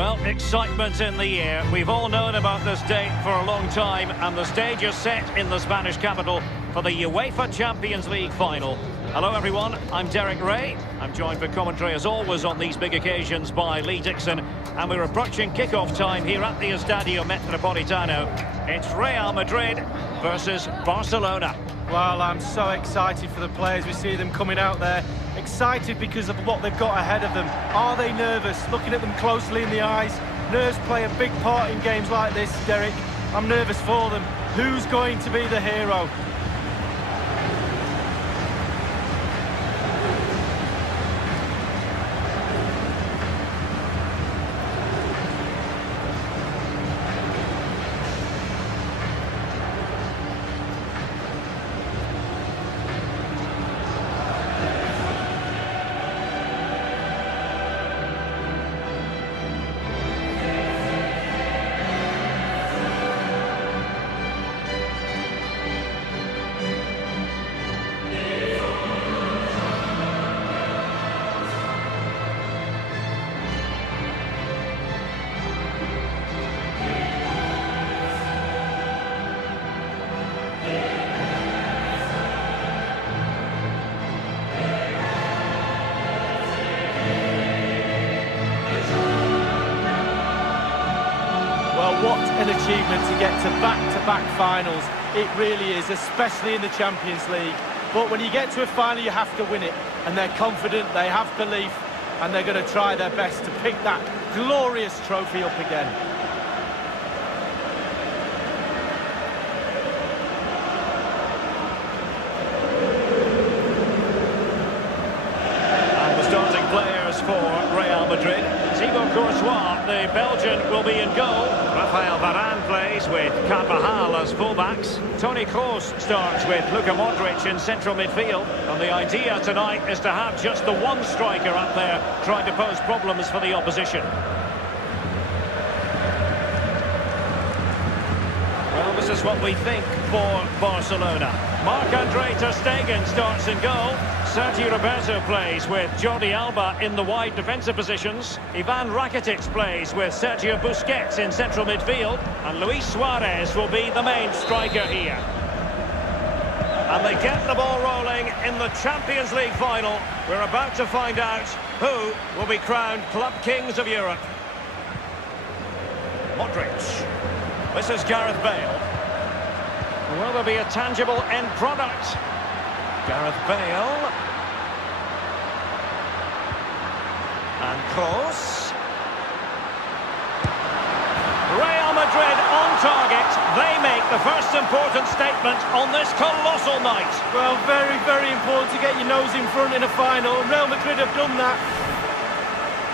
Well, excitement in the air. We've all known about this date for a long time, and the stage is set in the Spanish capital for the UEFA Champions League final. Hello everyone, I'm Derek Ray. I'm joined for commentary as always on these big occasions by Lee Dixon, and we're approaching kick-off time here at the Estadio Metropolitano. It's Real Madrid versus Barcelona. Well, I'm so excited for the players. We see them coming out there. Excited because of what they've got ahead of them. Are they nervous? Looking at them closely in the eyes. Nerves play a big part in games like this, Derek. I'm nervous for them. Who's going to be the hero? What an achievement to get to back-to-back finals. It really is, especially in the Champions League. But when you get to a final, you have to win it. And they're confident, they have belief, and they're going to try their best to pick that glorious trophy up again. And the starting players for Real Madrid. Thibaut Courtois, the Belgian, will be in goal. Rafael Varane plays with Carvajal as fullbacks. Toni Kroos starts with Luka Modryt in central midfield. And the idea tonight is to have just the one striker up there trying to pose problems for the opposition. Well, this is what we think for Barcelona. Marc-Andre ter Stegen starts in goal. Sergio Roberto plays with Jordi Alba in the wide defensive positions. Ivan Rakitic plays with Sergio Busquets in central midfield. And Luis Suarez will be the main striker here. And they get the ball rolling in the Champions League final. We're about to find out who will be crowned Club Kings of Europe. Modric. This is Gareth Bale. Will there be a tangible end product? Gareth Bale. And Kroos. Real Madrid on target. They make the first important statement on this colossal night. Well, very, very important to get your nose in front in a final. Real Madrid have done that.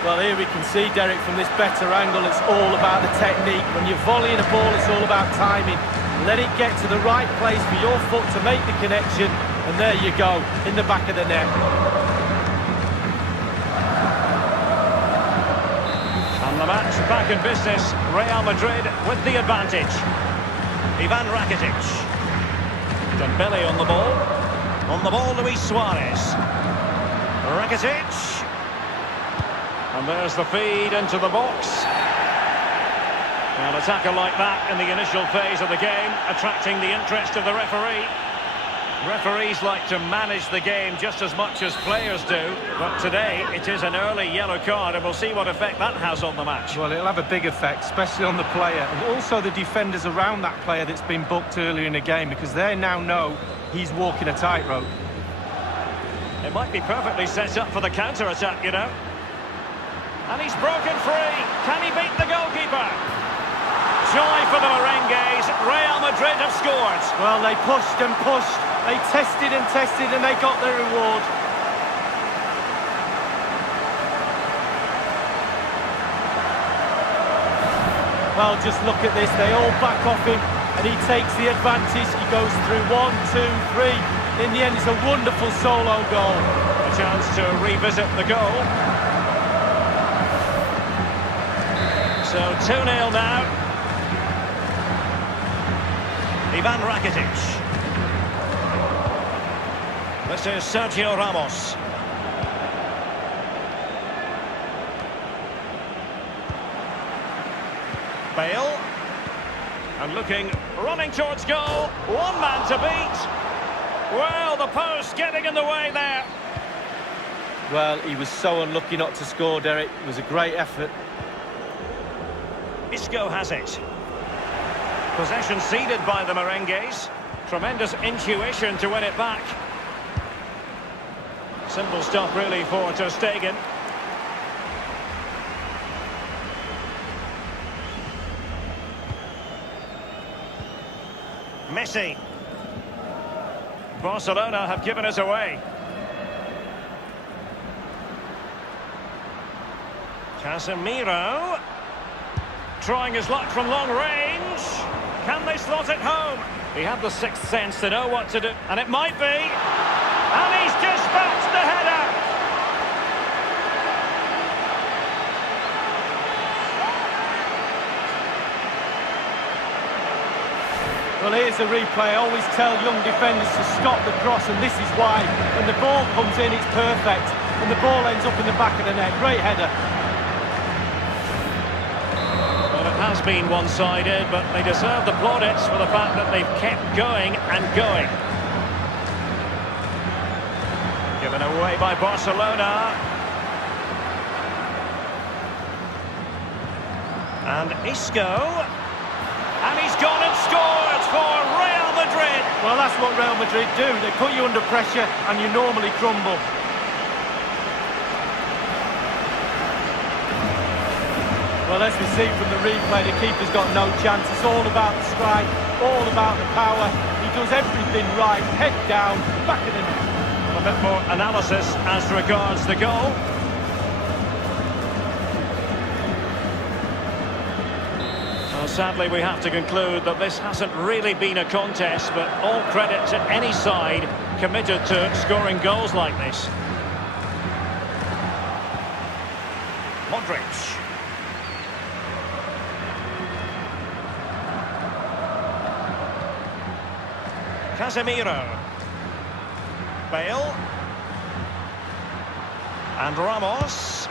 Well, here we can see, Derek, from this better angle, it's all about the technique. When you're volleying a ball, it's all about timing. Let it get to the right place for your foot to make the connection, and there you go, in the back of the net. And the match back in business. Real Madrid with the advantage. Ivan Rakitic. Dembele on the ball. On the ball, Luis Suarez. Rakitic. And there's the feed into the box. An attacker like that in the initial phase of the game, attracting the interest of the referee. Referees like to manage the game just as much as players do, but today it is an early yellow card, and we'll see what effect that has on the match. Well, it'll have a big effect, especially on the player, and also the defenders around that player that's been booked earlier in the game, because they now know he's walking a tightrope. It might be perfectly set up for the counter-attack, you know. And he's broken free. Can he beat the goalkeeper? Joy for the Merengues. Real Madrid have scored. Well, they pushed and pushed. They tested and tested, and they got their reward. Well, just look at this. They all back off him, and he takes the advantage. He goes through 1, 2, 3. In the end, it's a wonderful solo goal. A chance to revisit the goal. So 2-0 now. Ivan Rakitic. This is Sergio Bale. And running towards goal. One man to beat. Well, the post getting in the way there. Well, he was so unlucky not to score, Derek. It was a great effort. Isco has it. Possession ceded by the Merengues. Tremendous intuition to win it back. Simple stuff really for Ter Stegen. Messi. Barcelona have given us away. Casemiro. Trying his luck from long range. Can they slot it home? He had the sixth sense to know what to do. And it might be. And he's dispatched the header. Well, here's the replay. I always tell young defenders to stop the cross, and this is why. When the ball comes in, it's perfect. And the ball ends up in the back of the net. Great header. Well, it has been one-sided, but they deserve the plaudits for the fact that they've kept going and going. Given away by Barcelona. And Isco. And he's gone and scored for Real Madrid. Well, that's what Real Madrid do. They put you under pressure and you normally crumble. Well, as we see from the replay, the keeper's got no chance. It's all about the strike, all about the power. He does everything right. Head down, back of the net. A bit more analysis as regards the goal. Well, sadly, we have to conclude that this hasn't really been a contest, but all credit to any side committed to scoring goals like this. Madryt. Casemiro. Bale. And Ramos.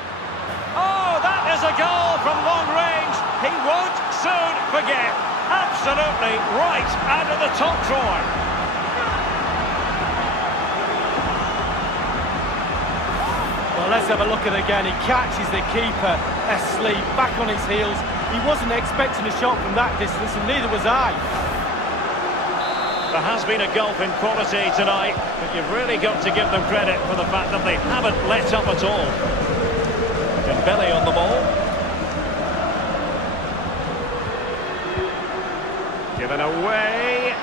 Oh, that is a goal from long range. He won't soon forget. Absolutely right out of the top drawer. Well, let's have a look at it again. He catches the keeper asleep, back on his heels. He wasn't expecting a shot from that distance, and neither was I. There has been a gulf in quality tonight, but you've really got to give them credit for the fact that they haven't let up at all. Dembele on the ball. Given away.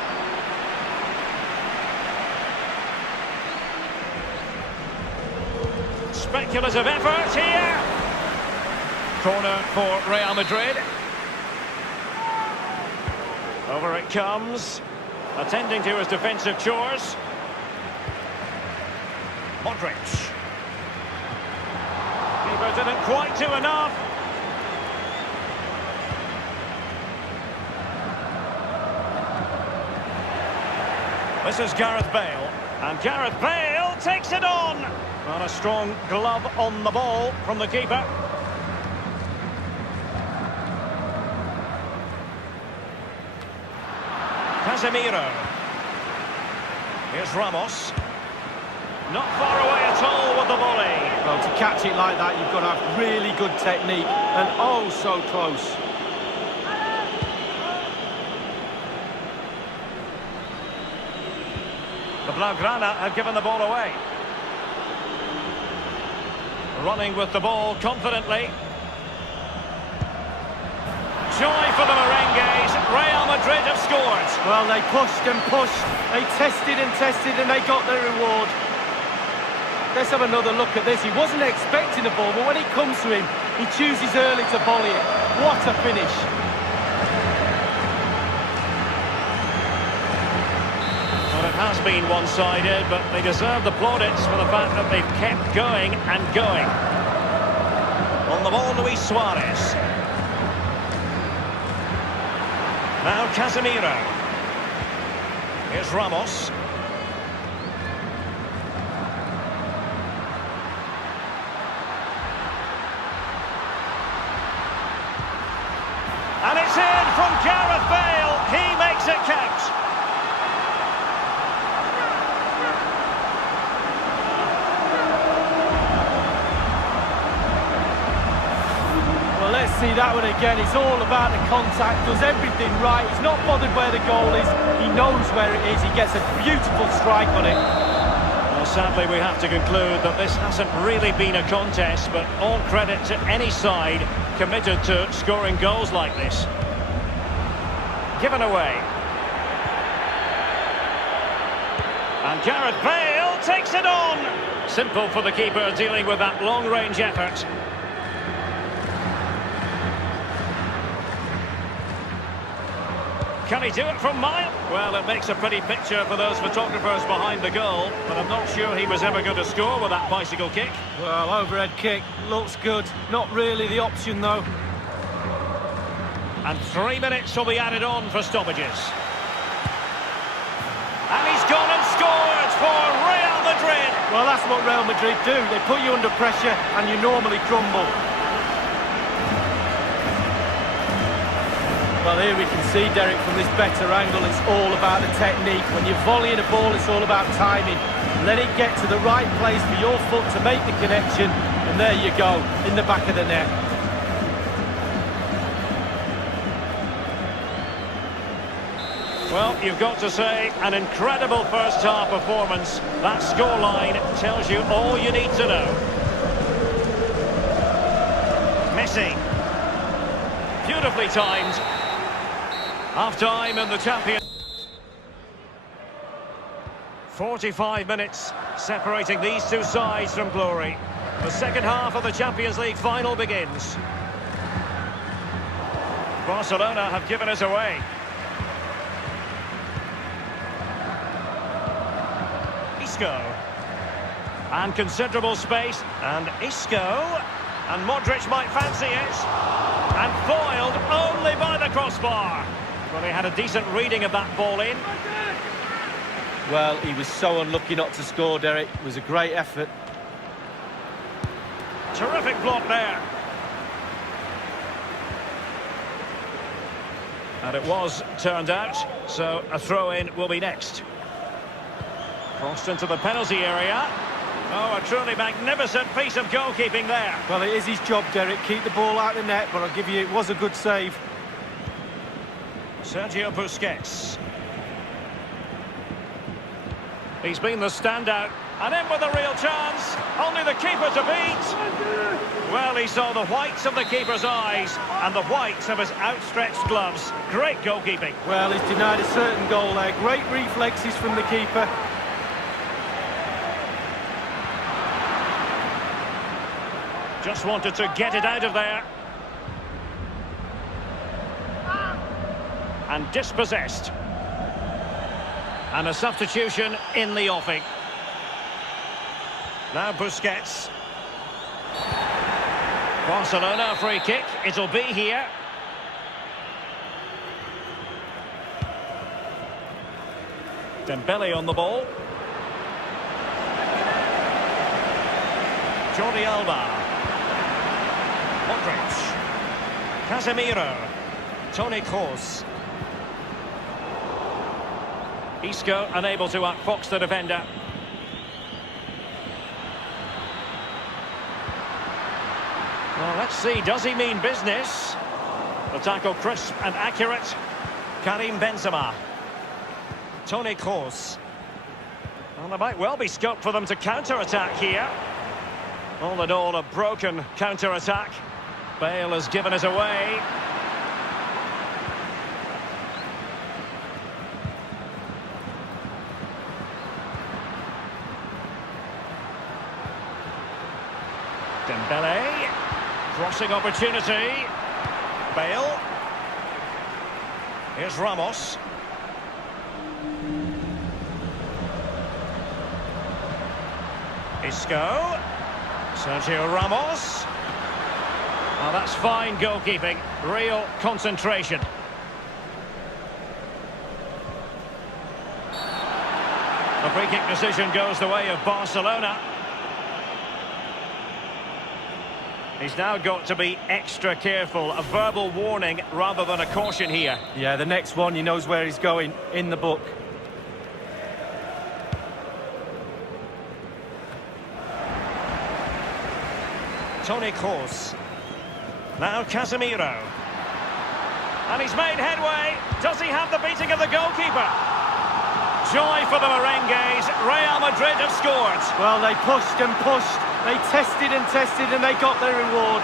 Speculative effort here. Corner for Real Madrid. Over it comes. Attending to his defensive chores. Madryt. Keeper didn't quite do enough. This is Gareth Bale. And Gareth Bale takes it on. And a strong glove on the ball from the keeper. Casemiro. Here's Ramos. Not far away at all with the volley. Well, to catch it like that, you've got to have really good technique, and oh, so close. The Blaugrana have given the ball away. Running with the ball confidently. Joy for the Merengues. Real Madrid have scored. Well, they pushed and pushed. They tested and tested, and they got their reward. Let's have another look at this. He wasn't expecting the ball, but when it comes to him, he chooses early to volley it. What a finish. Well, it has been one-sided, but they deserve the plaudits for the fact that they've kept going and going. On the ball, Luis Suarez. Now Casemiro. Here's Ramos. And it's see that one again. It's all about the contact, does everything right. He's not bothered where the goal is. He knows where it is. He gets a beautiful strike on it. Well, sadly, we have to conclude that this hasn't really been a contest, but all credit to any side committed to scoring goals like this. Given away. And Gareth Bale takes it on. Simple for the keeper dealing with that long-range effort. Can he do it from mile? Well, it makes a pretty picture for those photographers behind the goal, but I'm not sure he was ever going to score with that bicycle kick. Well, overhead kick, looks good. Not really the option, though. And 3 minutes will be added on for stoppages. And he's gone and scored for Real Madrid. Well, that's what Real Madrid do. They put you under pressure and you normally crumble. Well, here we can see, Derek, from this better angle, it's all about the technique. When you're volleying a ball, it's all about timing. Let it get to the right place for your foot to make the connection, and there you go, in the back of the net. Well, you've got to say, an incredible first-half performance. That scoreline tells you all you need to know. Messi. Beautifully timed. Half-time in the champion. 45 minutes separating these two sides from glory. The second half of the Champions League final begins. Barcelona have given us away. Isco. And considerable space. And Isco. And Madryt might fancy it. And foiled only by the crossbar. Well, he had a decent reading of that ball in. Well, he was so unlucky not to score, Derek. It was a great effort. Terrific block there. And it was turned out, so a throw-in will be next. Crossed into the penalty area. Oh, a truly magnificent piece of goalkeeping there. Well, it is his job, Derek. Keep the ball out of the net, but I'll give you, it was a good save. Sergio Busquets. He's been the standout, and in with a real chance. Only the keeper to beat. Well, he saw the whites of the keeper's eyes and the whites of his outstretched gloves. Great goalkeeping. Well, he's denied a certain goal there. Great reflexes from the keeper. Just wanted to get it out of there. And dispossessed. And a substitution in the offing. Now Busquets. Barcelona free kick. It'll be here. Dembele on the ball. Jordi Alba. Madryt. Casemiro. Toni Kroos. Isco unable to outfox the defender. Well, let's see, does he mean business? The tackle crisp and accurate. Karim Benzema. Toni Kroos. Well, there might well be scope for them to counter-attack here. All in all, a broken counter-attack. Bale has given us away. Dembele, crossing opportunity. Bale. Here's Ramos. Isco. Sergio Ramos. Oh, that's fine goalkeeping. Real concentration. The free kick decision goes the way of Barcelona. He's now got to be extra careful. A verbal warning rather than a caution here. Yeah, the next one, he knows where he's going, in the book. Toni Kroos. Now Casemiro. And he's made headway. Does he have the beating of the goalkeeper? Joy for the Merengues. Real Madrid have scored. Well, they pushed and pushed. They tested and tested and they got their reward.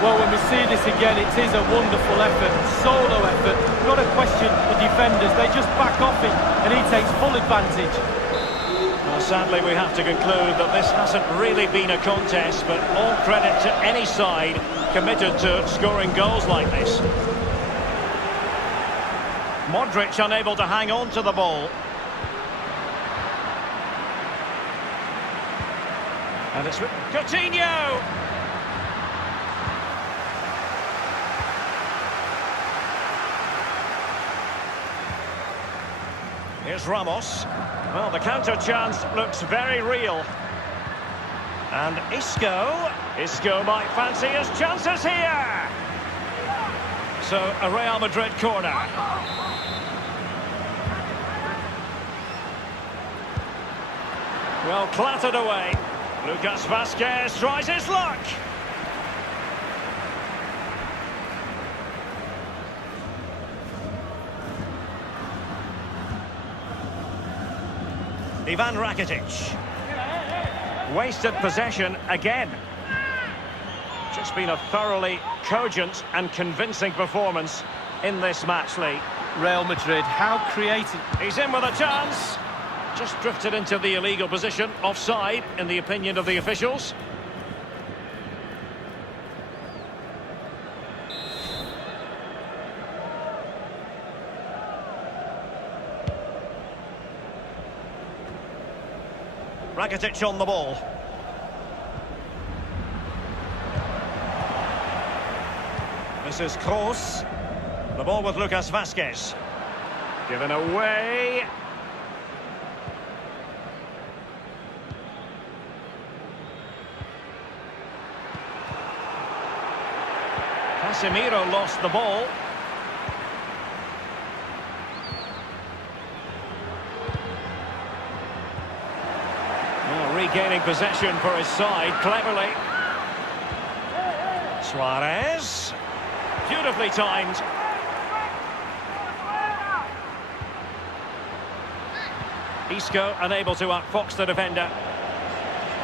Well, when we see this again, it is a wonderful effort, solo effort. Not a question the defenders, they just back off him and he takes full advantage. Well, sadly, we have to conclude that this hasn't really been a contest, but all credit to any side committed to scoring goals like this. Madryt unable to hang on to the ball. And it's Coutinho! Here's Ramos. Well, the counter chance looks very real. And Isco. Isco might fancy his chances here. So, a Real Madrid corner. Well, clattered away. Lucas Vazquez tries his luck. Ivan Rakitic. Wasted possession again. Just been a thoroughly cogent and convincing performance in this match, Lee. Real Madrid, how creative. He's in with a chance. Just drifted into the illegal position, offside, in the opinion of the officials. Rakitic on the ball. This is Kroos. The ball with Lucas Vazquez. Given away. Casemiro lost the ball. Regaining possession for his side, cleverly. Suarez. Beautifully timed. Isco unable to outfox the defender.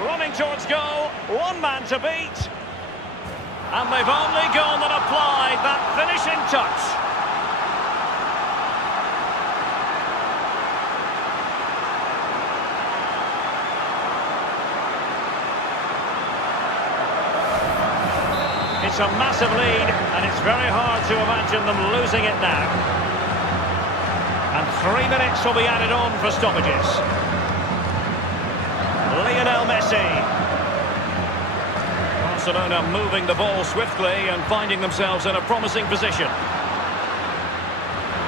Running towards goal. One man to beat. And they've only gone and applied that finishing touch. It's a massive lead, and it's very hard to imagine them losing it now. And 3 minutes will be added on for stoppages. Lionel Messi. Barcelona moving the ball swiftly and finding themselves in a promising position.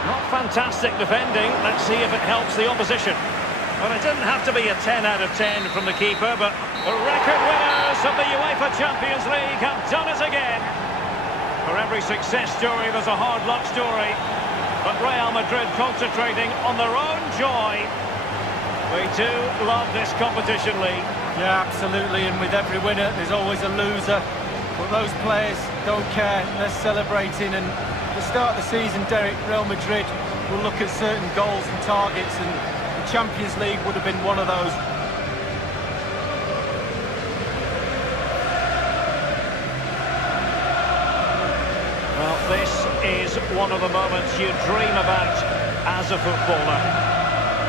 Not fantastic defending. Let's see if it helps the opposition. Well, it didn't have to be a 10 out of 10 from the keeper, but the record winners of the UEFA Champions League have done it again. For every success story, there's a hard luck story. But Real Madrid concentrating on their own joy. We do love this competition, Lee. Yeah, absolutely, and with every winner, there's always a loser. But those players don't care, they're celebrating, and at the start of the season, Derek, Real Madrid will look at certain goals and targets, and the Champions League would have been one of those. Well, this is one of the moments you dream about as a footballer.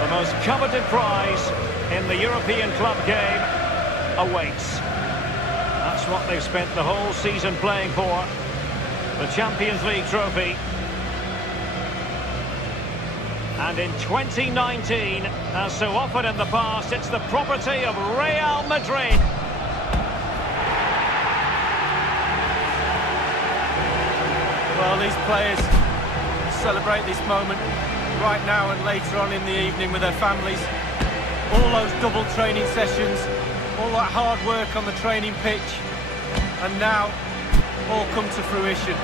The most coveted prize in the European club game awaits. That's what they've spent the whole season playing for. The Champions League trophy. And in 2019, as so often in the past, it's the property of Real Madrid. Well, these players celebrate this moment right now and later on in the evening with their families. All those double training sessions, all that hard work on the training pitch, and now all come to fruition.